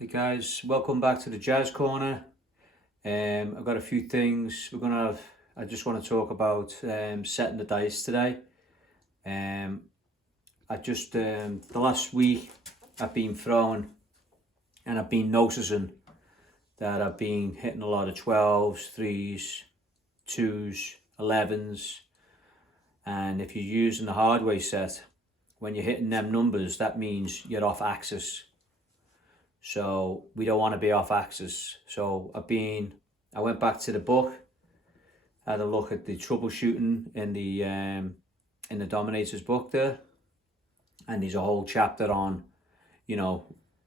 Hey guys, welcome back to the Jazz Corner. I've got a few things we're gonna have. I just want to talk about setting the dice today. Um, the last week I've been throwing and I've been noticing that I've been hitting a lot of 12s, 3s, 2s, 11s, and if you're using the hardware set, when you're hitting them numbers, that means you're off axis. So we don't want to be off axis. So I went back to the book, had a look at the troubleshooting in the Dominators book there, and there's a whole chapter on,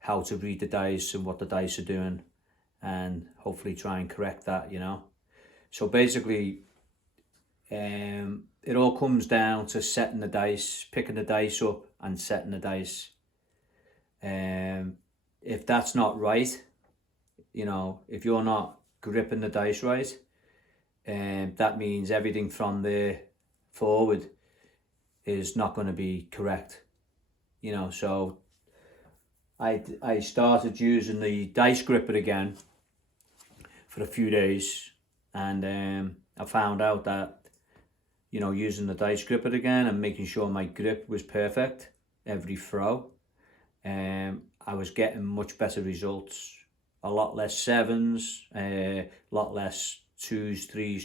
how to read the dice and what the dice are doing, and hopefully try and correct that. So basically, it all comes down to setting the dice, picking the dice up, and setting the dice. If that's not right, if you're not gripping the dice right, that means everything from there forward is not going to be correct. So I started using the dice gripper again for a few days, and I found out that using the dice gripper again and making sure my grip was perfect every throw, I was getting much better results. A lot less 7s, a lot less 2s, 3s,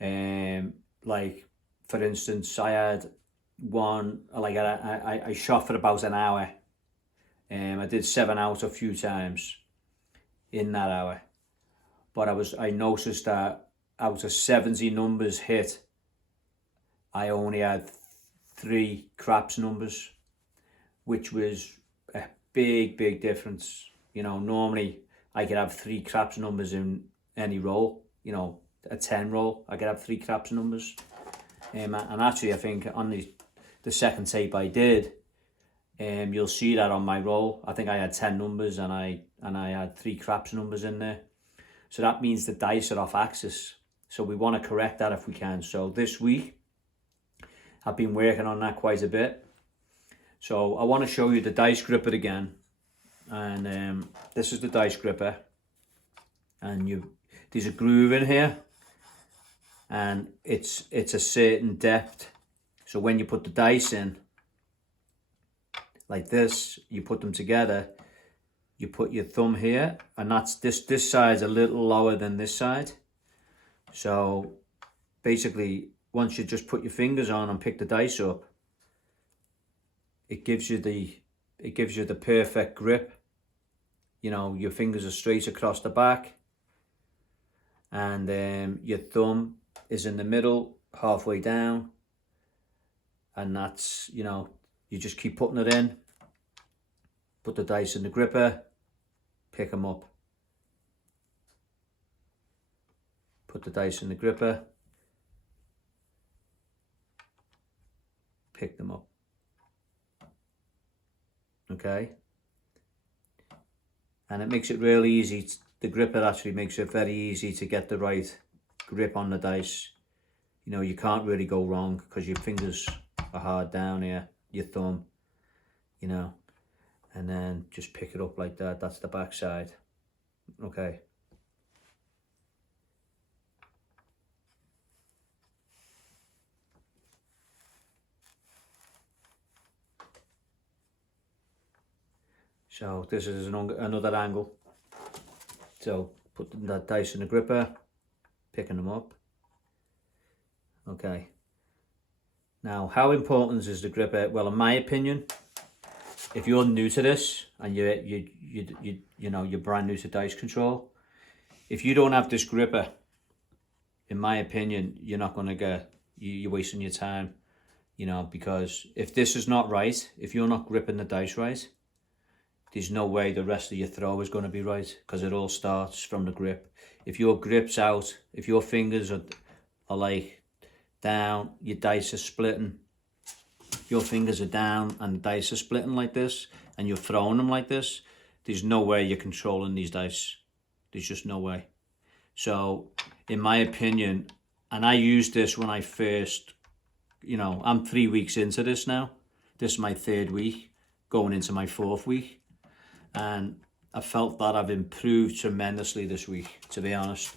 12s. Like, for instance, I had one, like I shot for about an hour. I did 7 out a few times in that hour. But I noticed that out of 70 numbers hit, I only had 3 craps numbers, which was a big difference. Normally I could have 3 craps numbers in any roll. A 10 roll, I could have 3 craps numbers. And actually, I think on the second tape I did, you'll see that on my roll. I think I had 10 numbers and I had 3 craps numbers in there. So that means the dice are off axis. So we want to correct that if we can. So this week, I've been working on that quite a bit. So I want to show you the dice gripper again, and this is the dice gripper, and there's a groove in here, and it's a certain depth. So when you put the dice in like this, you put them together, you put your thumb here, and that's this side's a little lower than this side. So basically, once you just put your fingers on and pick the dice up, it gives you the perfect grip. Your fingers are straight across the back, and your thumb is in the middle, halfway down, and that's, you just keep putting it in, put the dice in the gripper, pick them up, put the dice in the gripper, pick them up. Okay, and it makes it really easy. The gripper actually makes it very easy to get the right grip on the dice. You can't really go wrong because your fingers are hard down here, your thumb, and then just pick it up like that. That's the back side. Okay. So this is another angle. So putting that dice in the gripper, picking them up. Okay. Now, how important is the gripper? Well, in my opinion, if you're new to this and you're brand new to dice control, if you don't have this gripper, in my opinion, you're not going to you're wasting your time. Because if this is not right, if you're not gripping the dice right, there's no way the rest of your throw is going to be right, because it all starts from the grip. If your grip's out, if your fingers are like down, your dice are splitting, your fingers are down and the dice are splitting like this, and you're throwing them like this, there's no way you're controlling these dice. There's just no way. So in my opinion, and I used this when I first, I'm 3 weeks into this now. This is my 3rd week, going into my 4th week. and I felt that I've improved tremendously this week, to be honest.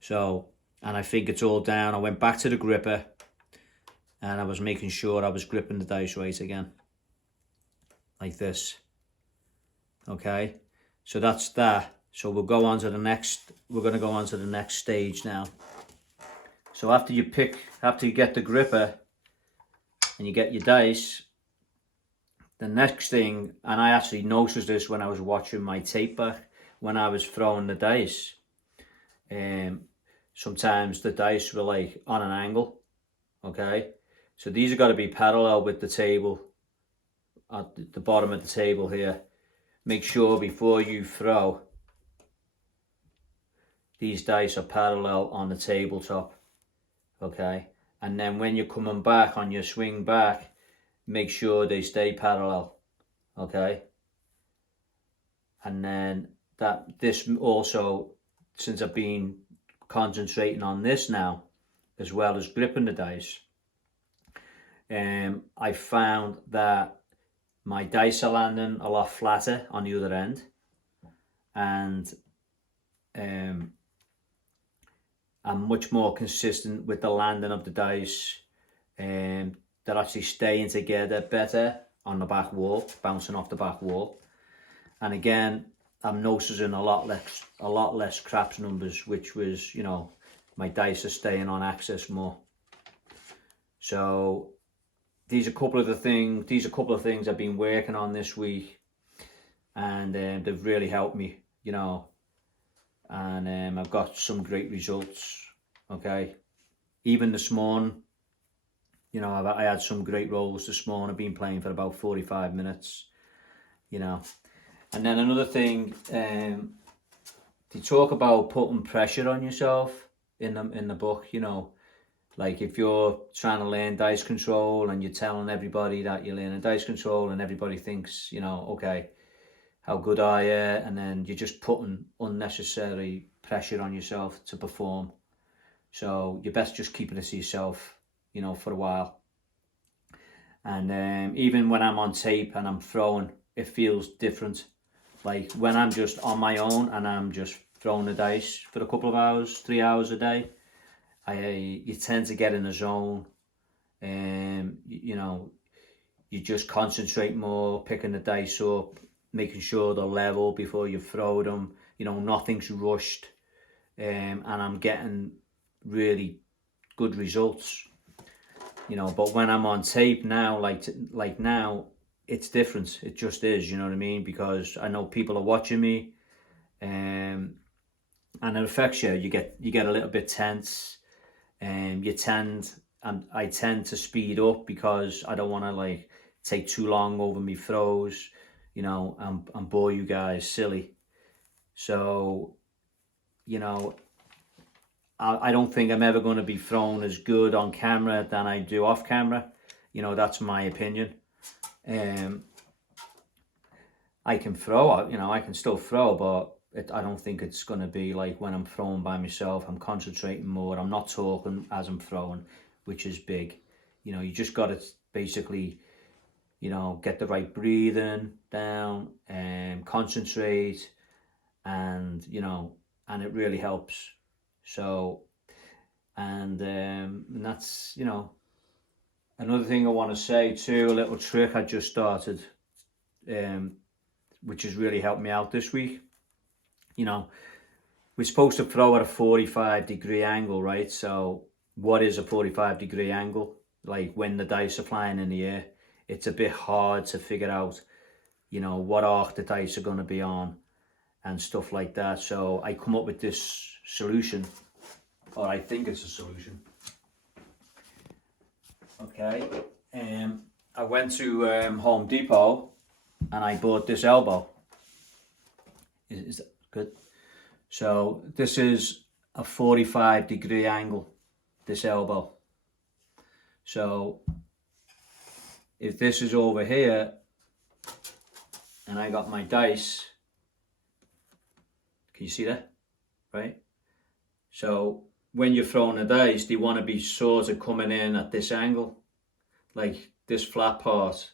So, and I think it's all down. I went back to the gripper and I was making sure I was gripping the dice right again, like this. Okay, so that's that. So we'll go on to the next, we're going to go on to the next stage now. So after you get the gripper and you get your dice, the next thing, and I actually noticed this when I was watching my tape back, when I was throwing the dice, sometimes the dice were like on an angle, okay? So these have got to be parallel with the table, at the bottom of the table here. Make sure before you throw, these dice are parallel on the tabletop, okay? And then when you're coming back on your swing back, make sure they stay parallel, okay? And then this also, since I've been concentrating on this now, as well as gripping the dice, I found that my dice are landing a lot flatter on the other end, and I'm much more consistent with the landing of the dice. They're actually staying together better on the back wall, bouncing off the back wall. And again, I'm noticing a lot less craps numbers, which was, you know, my dice are staying on axis more. So these are a couple of things I've been working on this week, and they've really helped me, you know, and I've got some great results. Okay, even this morning, you know, I had some great rolls this morning. I've been playing for about 45 minutes, you know. And then another thing, they talk about putting pressure on yourself in the book, you know. Like if you're trying to learn dice control and you're telling everybody that you're learning dice control, and everybody thinks, you know, okay, how good are you? And then you're just putting unnecessary pressure on yourself to perform. So you're best just keeping it to yourself, you know, for a while. And even when I'm on tape and I'm throwing, it feels different. Like when I'm just on my own and I'm just throwing the dice for a couple of hours, 3 hours a day, you tend to get in a zone, and you know, you just concentrate more, picking the dice up, making sure they're level before you throw them, you know, nothing's rushed, and I'm getting really good results, you know. But when I'm on tape now, like now, it's different. It just is, you know what I mean? Because I know people are watching me, and it affects you. You get a little bit tense, and I tend to speed up because I don't want to like take too long over me throws, you know, and bore you guys silly. So, you know, I don't think I'm ever going to be thrown as good on camera than I do off camera. You know, that's my opinion. I can throw, you know, I can still throw, but I don't think it's going to be like when I'm throwing by myself. I'm concentrating more. I'm not talking as I'm throwing, which is big. You know, you just got to basically, you know, get the right breathing down and concentrate, and, you know, and it really helps. So, and that's, you know, another thing I want to say too, a little trick I just started, which has really helped me out this week. You know, we're supposed to throw at a 45-degree angle, right? So what is a 45-degree angle? Like when the dice are flying in the air, it's a bit hard to figure out, you know, what arc the dice are going to be on and stuff like that. So I come up with this solution, or I think it's a solution. Okay, I went to Home Depot and I bought this elbow. Is that good? So this is a 45-degree angle, this elbow. So if this is over here and I got my dice, can you see that? Right? So when you're throwing the dice, they want to be sort of coming in at this angle. Like this flat part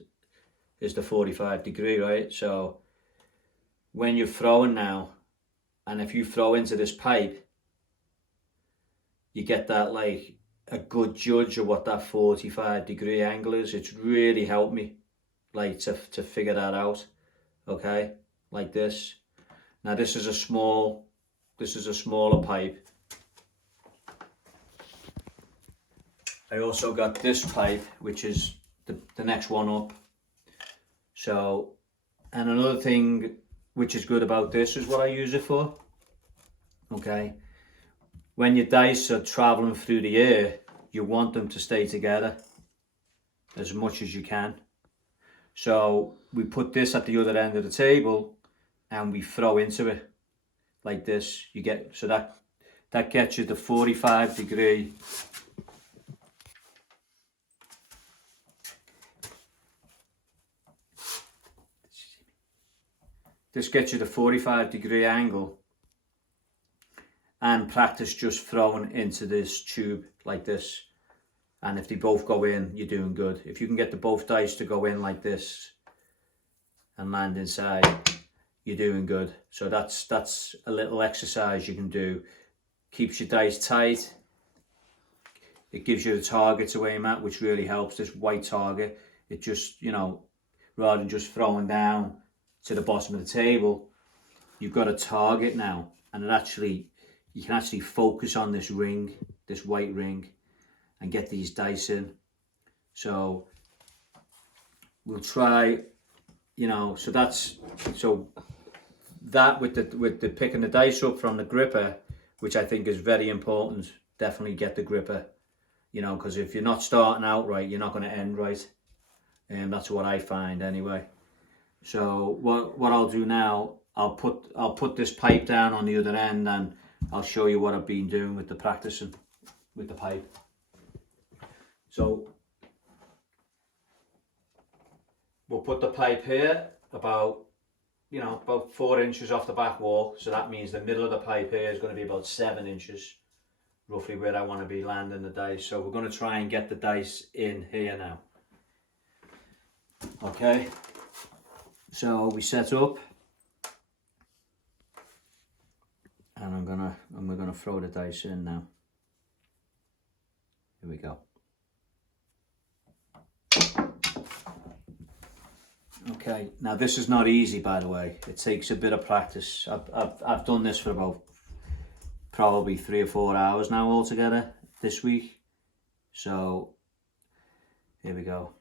is the 45 degree, right? So when you're throwing now, and if you throw into this pipe, you get that like a good judge of what that 45-degree angle is. It's really helped me like to figure that out. Okay, like this. Now this is a smaller pipe. I also got this pipe, which is the next one up. So, and another thing which is good about this is what I use it for. Okay, when your dice are traveling through the air, you want them to stay together as much as you can. So we put this at the other end of the table and we throw into it like this. You get, so that gets you the 45-degree. This gets you the 45-degree angle, and practice just throwing into this tube like this. And if they both go in, you're doing good. If you can get the both dice to go in like this and land inside, you're doing good. So that's a little exercise you can do. Keeps your dice tight. It gives you the target to aim at, which really helps. This white target, it just, you know, rather than just throwing down to the bottom of the table, you've got a target now, and you can actually focus on this ring, this white ring, and get these dice in. So we'll try, you know, so that with the picking the dice up from the gripper, which I think is very important. Definitely get the gripper, you know, because if you're not starting out right, you're not going to end right. And that's what I find anyway. So what I'll do now, I'll put this pipe down on the other end, and I'll show you what I've been doing with the practicing with the pipe. So we'll put the pipe here about 4 inches off the back wall. So that means the middle of the pipe here is going to be about 7 inches, roughly where I want to be landing the dice. So we're going to try and get the dice in here now. Okay. So we set up, and we're gonna throw the dice in now. Here we go. Okay, now this is not easy, by the way. It takes a bit of practice. I've done this for about probably 3 or 4 hours now altogether this week. So here we go.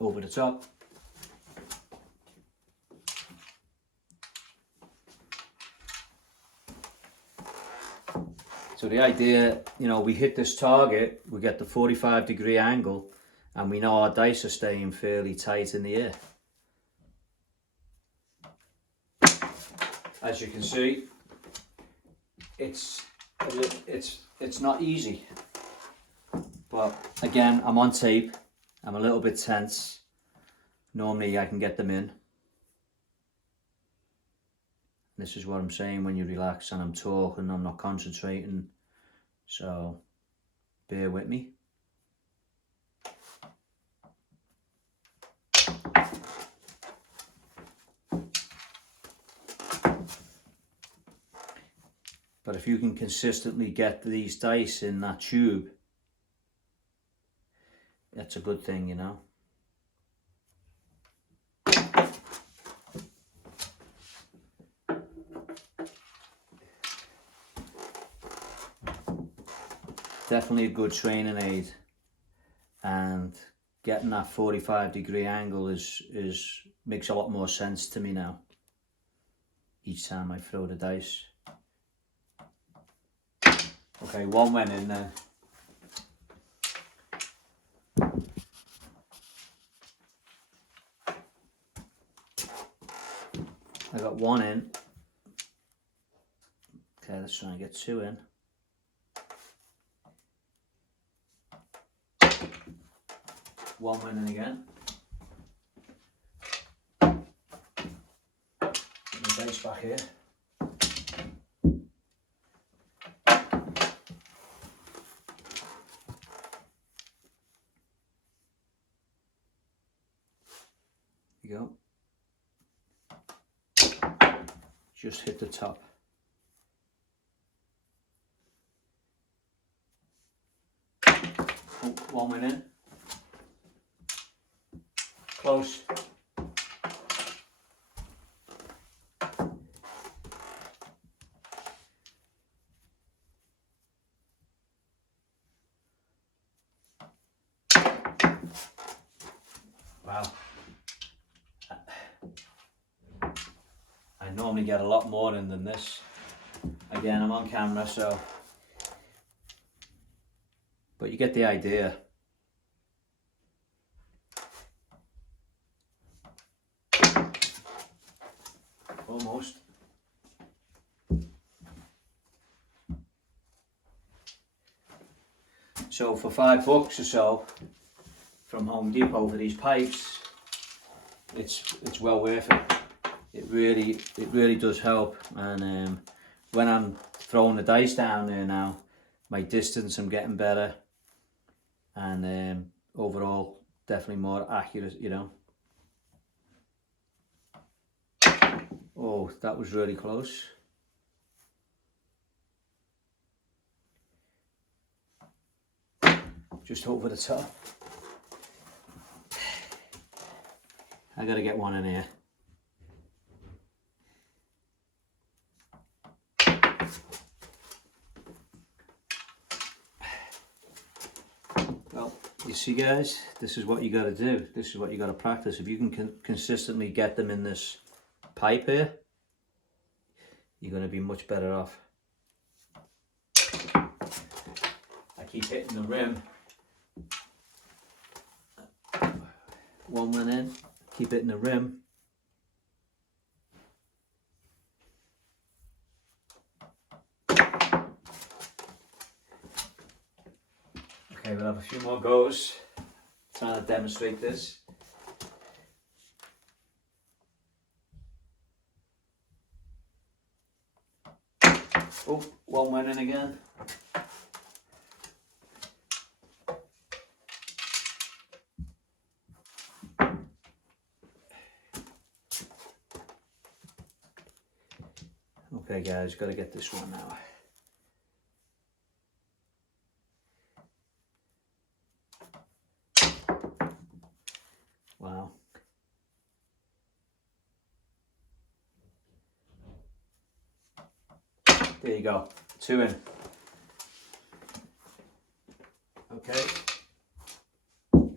Over the top. So the idea, you know, we hit this target, we get the 45-degree angle, and we know our dice are staying fairly tight in the air. As you can see, it's not easy. But again, I'm on tape. I'm a little bit tense. Normally I can get them in. This is what I'm saying when you relax and I'm talking, I'm not concentrating. So bear with me. But if you can consistently get these dice in that tube, that's a good thing, you know. Definitely a good training aid, and getting that 45-degree angle makes a lot more sense to me now each time I throw the dice. Okay, one went in there. I got one in. Okay, let's try and get 2 in. One went in again. Put the dice back here. There you go. just hit the top. Oh, one went in. Close. Wow. I normally get a lot more in than this. Again, I'm on camera, so, but you get the idea. Almost. So for $5 or so from Home Depot for these pipes, it's well worth it. It really does help. And when I'm throwing the dice down there now, my distance I'm getting better, and overall definitely more accurate, you know. Oh, that was really close. Just over the top. I gotta get one in here. Well, you see guys, this is what you gotta do. This is what you gotta practice. If you can consistently get them in this pipe here, you're gonna be much better off. I keep hitting the rim. One went in, keep hitting the rim. Okay, we'll have a few more goes, trying to demonstrate this. Oh, one went in again. Okay guys, gotta get this one now. Wow. There you go, 2 in. Okay.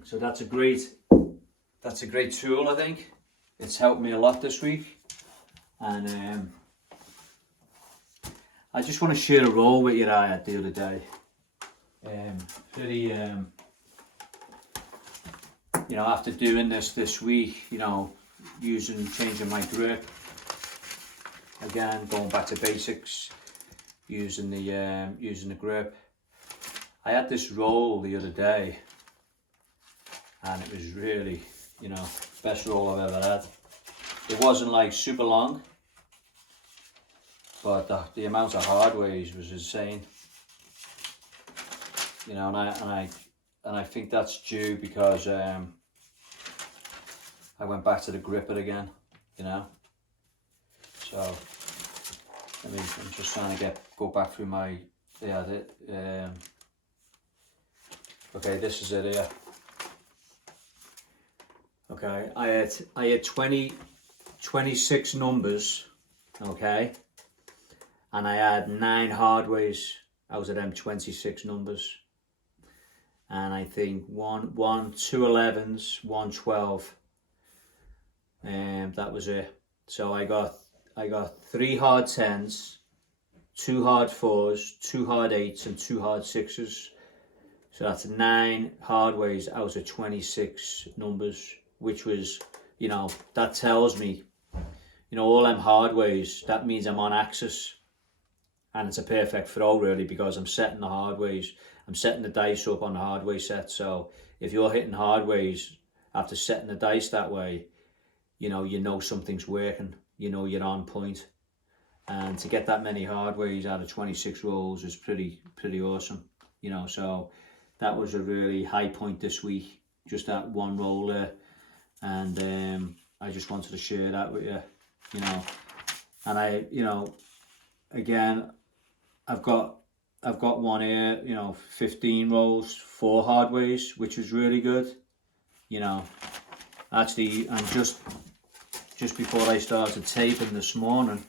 So that's a great tool, I think. It's helped me a lot this week. And I just want to share a roll with you that I had the other day. You know, after doing this week, you know, changing my grip, again, going back to basics, using the grip. I had this roll the other day, and it was really, you know, best roll I've ever had. It wasn't like super long, but the amount of hard ways was insane. You know, and I think that's due because I went back to the gripper again, you know. So I'm just trying to go back through my okay, this is it here. Okay, I had 26 numbers, okay, and I had 9 hard ways out of them 26 numbers, and I think 2 11s, 1 12, and that was it. So I got 3 hard 10s, 2 hard 4s, 2 hard 8s, and 2 hard 6s. So that's 9 hard ways out of 26 numbers, which was, you know, that tells me, you know, all them hard ways, that means I'm on axis. And it's a perfect throw really, because I'm setting the hard ways. I'm setting the dice up on the hard way set. So if you're hitting hard ways after setting the dice that way, you know something's working. You know you're on point. And to get that many hard ways out of 26 rolls is pretty awesome. You know, so that was a really high point this week. Just that one roll there. And I just wanted to share that with you. You know, And I, again, I've got one here, 15 rolls, 4 hard weighs, which was really good. Actually, and just before I started taping this morning,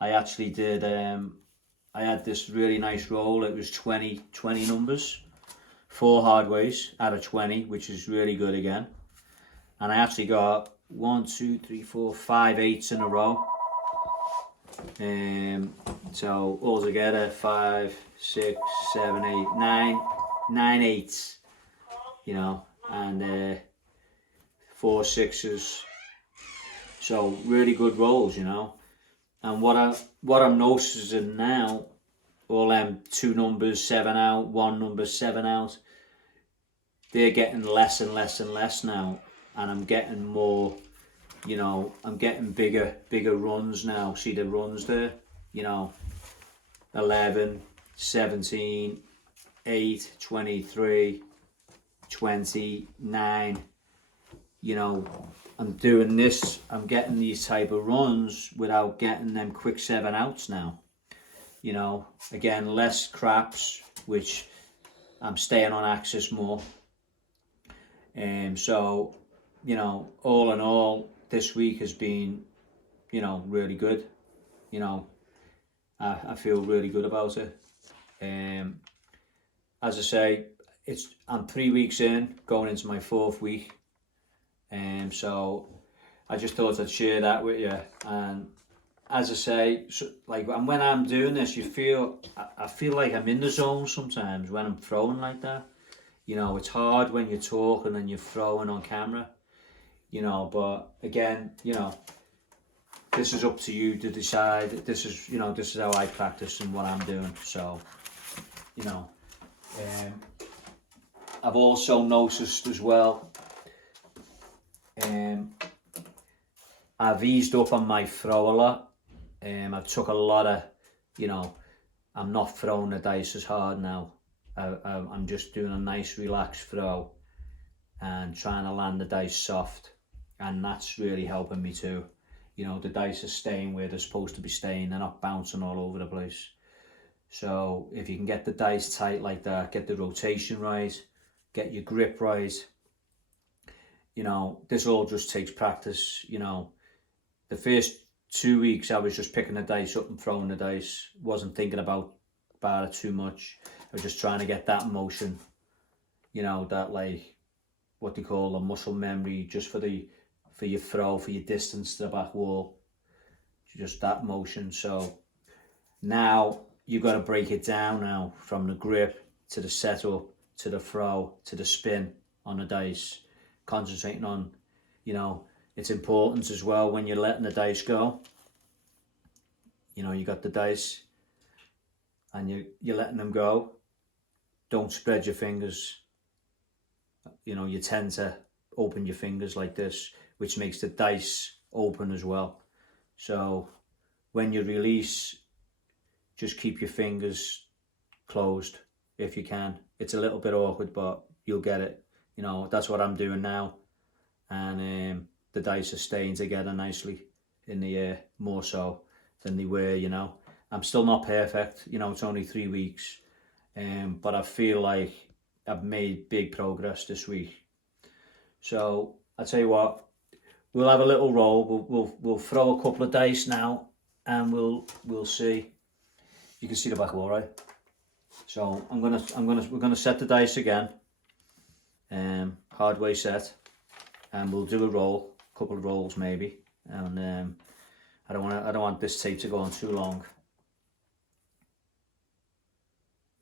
I actually did, I had this really nice roll. It was 20 numbers, 4 hard weighs out of 20, which is really good again. And I actually got 1, 2, 3, 4, 5 eights in a row. So altogether 5, 6, 7, 8, 9 eights, and 4 sixes. So really good rolls, And what I'm noticing now, all them 2 numbers 7 out, 1 number 7 out, they're getting less and less and less now, and I'm getting more. I'm getting bigger runs now. See the runs there? 11, 17, 8, 23, 29. I'm doing this, I'm getting these type of runs without getting them quick 7 outs now. Again, less craps, which I'm staying on axis more. So, all in all, this week has been, really good. I feel really good about it. As I say, I'm 3 weeks in, going into my 4th week. So I just thought I'd share that with you. And as I say, and when I'm doing this, I feel like I'm in the zone sometimes when I'm throwing like that. It's hard when you're talking and you're throwing on camera. But again, this is up to you to decide. This is how I practice and what I'm doing. So, I've also noticed as well, I've eased up on my throw a lot. I've took a lot of, I'm not throwing the dice as hard now. I'm just doing a nice relaxed throw and trying to land the dice soft, and that's really helping me too. The dice are staying where they're supposed to be staying. They're not bouncing all over the place. So if you can get the dice tight like that, get the rotation right, get your grip right, this all just takes practice. The first 2 weeks I was just picking the dice up and throwing the dice, wasn't thinking about it too much. I was just trying to get that motion, that, like, what they call a muscle memory, just for your throw, for your distance to the back wall, just that motion. So now you've got to break it down now, from the grip to the setup to the throw to the spin on the dice, concentrating on, it's important as well when you're letting the dice go. You got the dice and you're letting them go. Don't spread your fingers. You tend to open your fingers like this, which makes the dice open as well. So when you release, just keep your fingers closed if you can. It's a little bit awkward, but you'll get it. That's what I'm doing now. And the dice are staying together nicely in the air, more so than they were. I'm still not perfect. It's only 3 weeks. But I feel like I've made big progress this week. So I tell you what, we'll have a little roll. We'll throw a couple of dice now, and we'll see. You can see the back wall, right? So we're gonna set the dice again. Hard way set, and we'll do a roll, a couple of rolls maybe. And I don't want this tape to go on too long.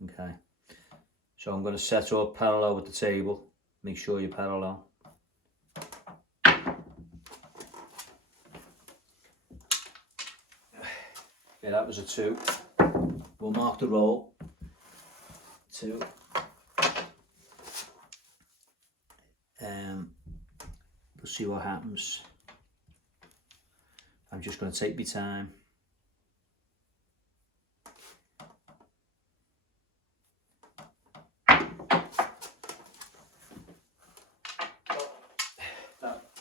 Okay. So I'm going to set up parallel with the table. Make sure you're parallel. Yeah, that was a 2. We'll mark the roll. 2. We'll see what happens. I'm just going to take my time.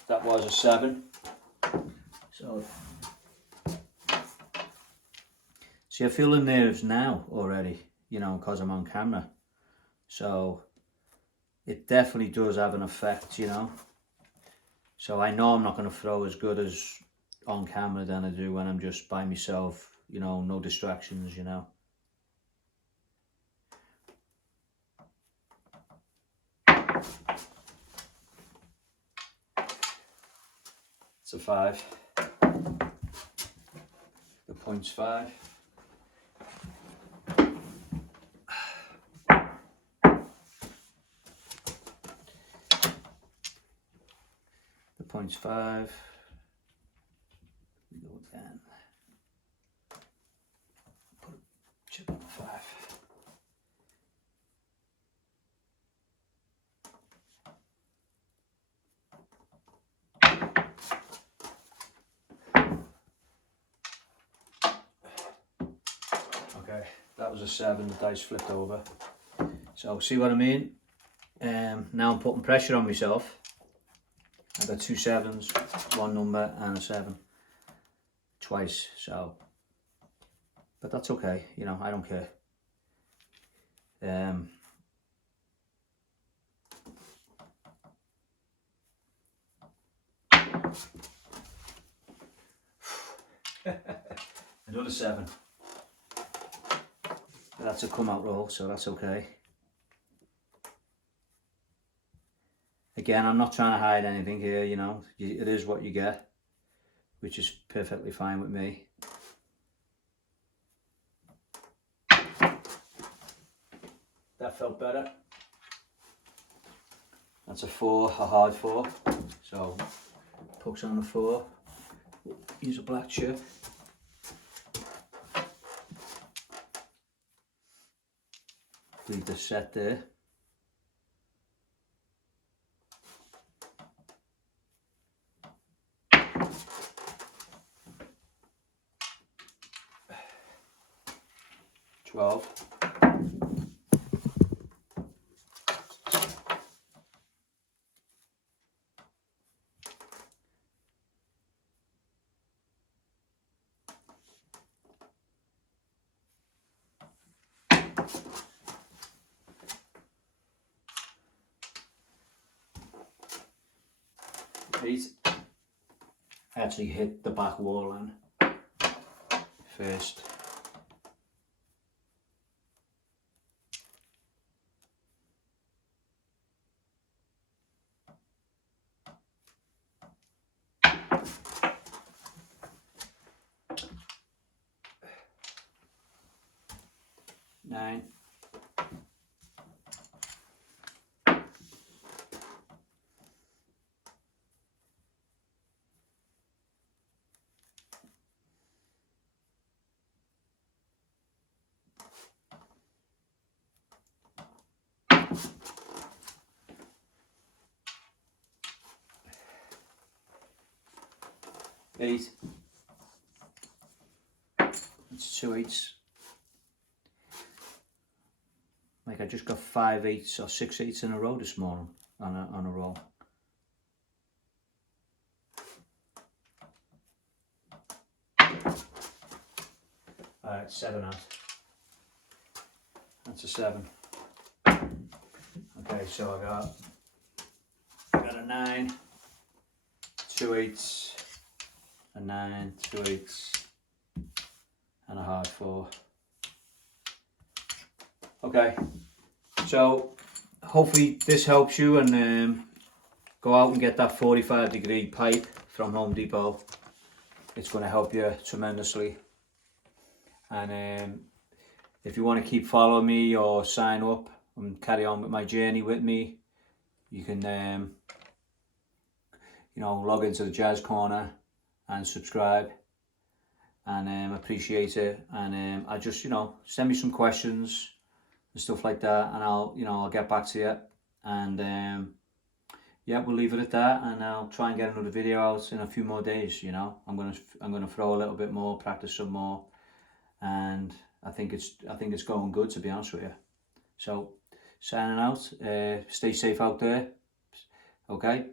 That was a 7. So, see, I feel the nerves now already, you know, because I'm on camera. So, it definitely does have an effect, you know. So I know I'm not going to throw as good as on camera than I do when I'm just by myself, you know, no distractions, you know. It's a 5. The point's 5. The point's 5. We go again. Put a chip on the 5. Okay, that was a 7, the dice flipped over. So see what I mean? Now I'm putting pressure on myself. I got 2 7s, 1 number and a 7 twice, so, but that's okay, you know, I don't care. Another 7. That's a come out roll, so that's okay. Again, I'm not trying to hide anything here, you know, it is what you get, which is perfectly fine with me. That felt better. That's a 4, a hard 4. So, puck's on a 4. Use a black chip. Leave the set there. $12. Actually hit the back wall then first. Nine. Eight. That's 2 8s. Like I just got 5 8s or 6 8s in a row this morning on a roll. Alright, 7 out. That's a 7. Okay, so I got a 9, 2 8s, a 9, 2 8s, and a hard 4. Okay, so hopefully this helps you, and go out and get that 45-degree pipe from Home Depot. It's going to help you tremendously. And if you want to keep following me or sign up and carry on with my journey with me, you can you know, log into the Jazz Corner and subscribe, and appreciate it. And I just, you know, send me some questions and stuff like that, and I'll get back to you. And yeah, we'll leave it at that, and I'll try and get another video out in a few more days. You know, I'm gonna throw a little bit more, practice some more, and I think it's going good, to be honest with you. So signing out. Stay safe out there. Okay.